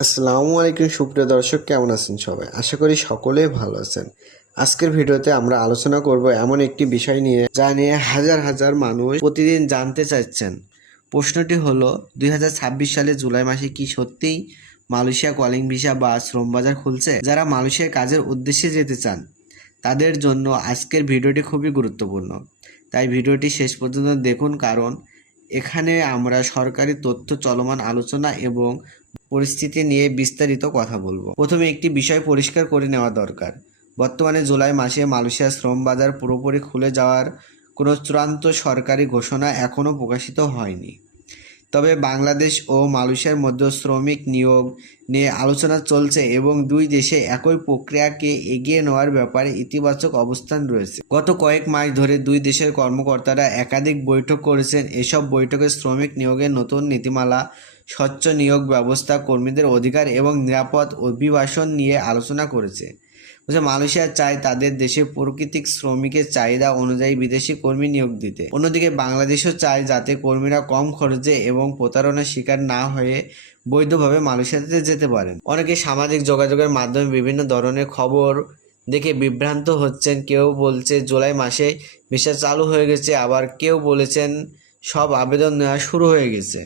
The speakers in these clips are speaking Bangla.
আসসালামু আলাইকুম সুপ্রিয় দর্শক, কেমন আছেন সবাই? আশা করি সকলেই ভালো আছেন। আজকের ভিডিওতে আমরা আলোচনা করব এমন একটি বিষয় নিয়ে যা নিয়ে হাজার হাজার মানুষ প্রতিদিন জানতে চাচ্ছেন। প্রশ্নটি হলো 2026 সালে জুলাই মাসে কি সত্যিই মালয়েশিয়া কলিং ভিসা বা শ্রম বাজার খুলছে? যারা মালয়েশিয়ার কাজের উদ্দেশ্যে যেতে চান তাদের জন্য আজকের ভিডিওটি খুবই গুরুত্বপূর্ণ। তাই ভিডিওটি শেষ পর্যন্ত দেখুন, কারণ এখানে আমরা সরকারি তথ্য, চলমান আলোচনা এবং পরিস্থিতি নিয়ে বিস্তারিত কথা বলবো। প্রথমে একটি বিষয় পরিষ্কার করে নেওয়া দরকার। বর্তমানে জুলাই মাসে মালয়েশিয়ার শ্রম বাজার পুরোপুরি খুলে যাওয়ার কোনো চূড়ান্ত সরকারি ঘোষণা এখনও প্রকাশিত হয়নি। তবে বাংলাদেশ ও মালয়েশিয়ার মধ্যে শ্রমিক নিয়োগ নিয়ে আলোচনা চলছে এবং দুই দেশে একই প্রক্রিয়াকে এগিয়ে নেওয়ার ব্যাপারে ইতিবাচক অবস্থান রয়েছে। গত কয়েক মাস ধরে দুই দেশের কর্মকর্তারা একাধিক বৈঠক করেছেন। এসব বৈঠকে শ্রমিক নিয়োগের নতুন নীতিমালা, স্বচ্ছ নিয়োগ ব্যবস্থা, কর্মীদের অধিকার এবং নিরাপদ অভিবাসন নিয়ে আলোচনা করেছে। মালয়েশিয়া চায় তাদের দেশে প্রাকৃতিক শ্রমিকের চাহিদা অনুযায়ী বিদেশি কর্মী নিয়োগ দিতে। অন্যদিকে বাংলাদেশও চায় যাতে কর্মীরা কম খরচে এবং প্রতারণার শিকার না হয়ে বৈধভাবে মালয়েশিয়াতে যেতে পারেন। অনেকে সামাজিক যোগাযোগের মাধ্যমে বিভিন্ন ধরনের খবর দেখে বিভ্রান্ত হচ্ছেন। কেউ বলছে জুলাই মাসে ভিসা চালু হয়ে গেছে, আবার কেউ বলেছেন সব আবেদন নেওয়া শুরু হয়ে গেছে।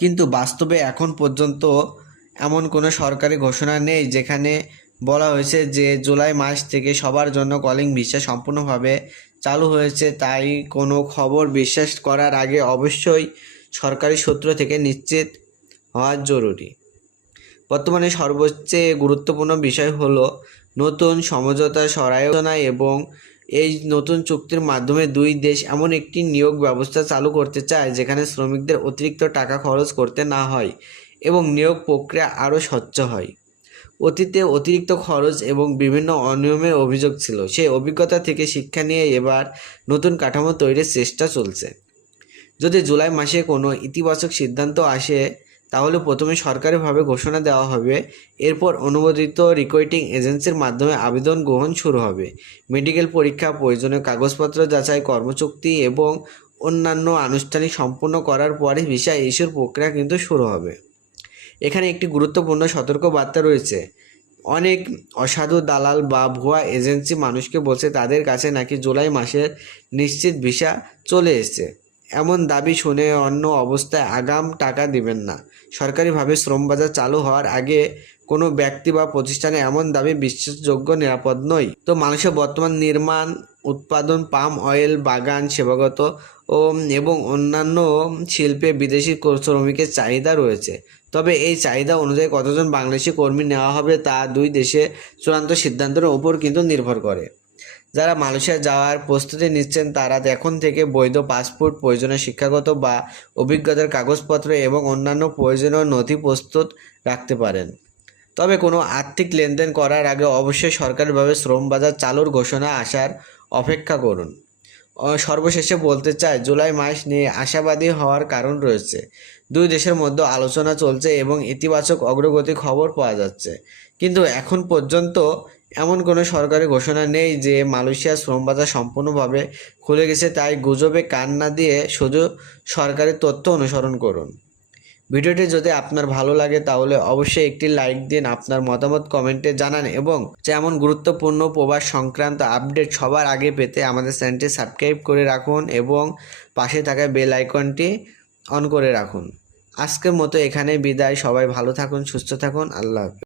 কিন্তু বাস্তবে এখন পর্যন্ত এমন কোনো সরকারি ঘোষণা নেই যেখানে বলা হয়েছে যে জুলাই মাস থেকে সবার জন্য কলিং ভিসা সম্পূর্ণভাবে চালু হয়েছে। তাই কোনো খবর বিশ্বাস করার আগে অবশ্যই সরকারি সূত্র থেকে নিশ্চিত হওয়া জরুরি। বর্তমানে সর্বোচ্চ গুরুত্বপূর্ণ বিষয় হলো নতুন সমঝোতা সরায়না এবং এই নতুন চুক্তির মাধ্যমে দুই দেশ এমন একটি নিয়োগ ব্যবস্থা চালু করতে চায় যেখানে শ্রমিকদের অতিরিক্ত টাকা খরচ করতে না হয় এবং নিয়োগ প্রক্রিয়া আরও স্বচ্ছ হয়। অতীতে অতিরিক্ত খরচ এবং বিভিন্ন অনিয়মের অভিযোগ ছিল। সেই অভিজ্ঞতা থেকে শিক্ষা নিয়ে এবার নতুন কাঠামো তৈরির চেষ্টা চলছে। যদি জুলাই মাসে কোনো ইতিবাচক সিদ্ধান্ত আসে তাহলে প্রথমে সরকারিভাবে ঘোষণা দেওয়া হবে, এরপর অনুমোদিত রিক্রুটিং এজেন্সির মাধ্যমে আবেদন গ্রহণ শুরু হবে। মেডিকেল পরীক্ষা, প্রয়োজনীয় কাগজপত্র যাচাই, কর্মচুক্তি এবং অন্যান্য আনুষ্ঠানিক সম্পন্ন করার পরে ভিসা ইস্যুর প্রক্রিয়া কিন্তু শুরু হবে। এখানে একটি গুরুত্বপূর্ণ সতর্কবার্তা রয়েছে। অনেক অসাধু দালাল বা ভুয়া এজেন্সি মানুষকে বলছে তাদের কাছে নাকি জুলাই মাসের নিশ্চিত ভিসা চলে এসেছে। এমন দাবি শুনে অন্য অবস্থায় আগাম টাকা দিবেন না। সরকারিভাবে শ্রমবাজার চালু হওয়ার আগে কোনো ব্যক্তি বা প্রতিষ্ঠানে এমন দাবি বিশ্বাসযোগ্য, নিরাপদ নয়। তো মানুষের বর্তমান নির্মাণ, উৎপাদন, পাম অয়েল বাগান, সেবাগত এবং অন্যান্য শিল্পে বিদেশি শ্রমিকের চাহিদা রয়েছে। তবে এই চাহিদা অনুযায়ী কতজন বাংলাদেশি কর্মী নেওয়া হবে তা দুই দেশে চূড়ান্ত সিদ্ধান্তের ওপর কিন্তু নির্ভর করে। যারা মালয়েশিয়া যাওয়ার প্রস্তুতি নিচ্ছেন তারা এখন থেকে বৈধ পাসপোর্ট, প্রয়োজনীয় শিক্ষাগত বা অভিজ্ঞতার কাগজপত্র এবং অন্যান্য প্রয়োজনীয় নথি প্রস্তুত রাখতে পারেন। তবে কোনো আর্থিক লেনদেন করার আগে অবশ্যই সরকারিভাবে শ্রম বাজার চালুর ঘোষণা আসার অপেক্ষা করুন। সর্বশেষে বলতে চাই, জুলাই মাস নিয়ে আশাবাদী হওয়ার কারণ রয়েছে। দুই দেশের মধ্যে আলোচনা চলছে এবং ইতিবাচক অগ্রগতি খবর পাওয়া যাচ্ছে। কিন্তু এখন পর্যন্ত এমন কোনো সরকারি ঘোষণা নেই যে মালয়েশিয়ার শ্রম বাজার সম্পূর্ণভাবে খুলে গেছে। তাই গুজবে কান না দিয়ে শুধু সরকারি তথ্য অনুসরণ করুন। ভিডিওটি যদি আপনার ভালো লাগে তাহলে অবশ্যই একটি লাইক দিন, আপনার মতামত কমেন্টে জানান এবং যেমন গুরুত্বপূর্ণ প্রবাস সংক্রান্ত আপডেট সবার আগে পেতে আমাদের চ্যানেলটি সাবস্ক্রাইব করে রাখুন এবং পাশে থাকা বেল আইকনটি অন করে রাখুন। আজকের মতো এখানে বিদায়। সবাই ভালো থাকুন, সুস্থ থাকুন। আল্লাহ হাফেজ।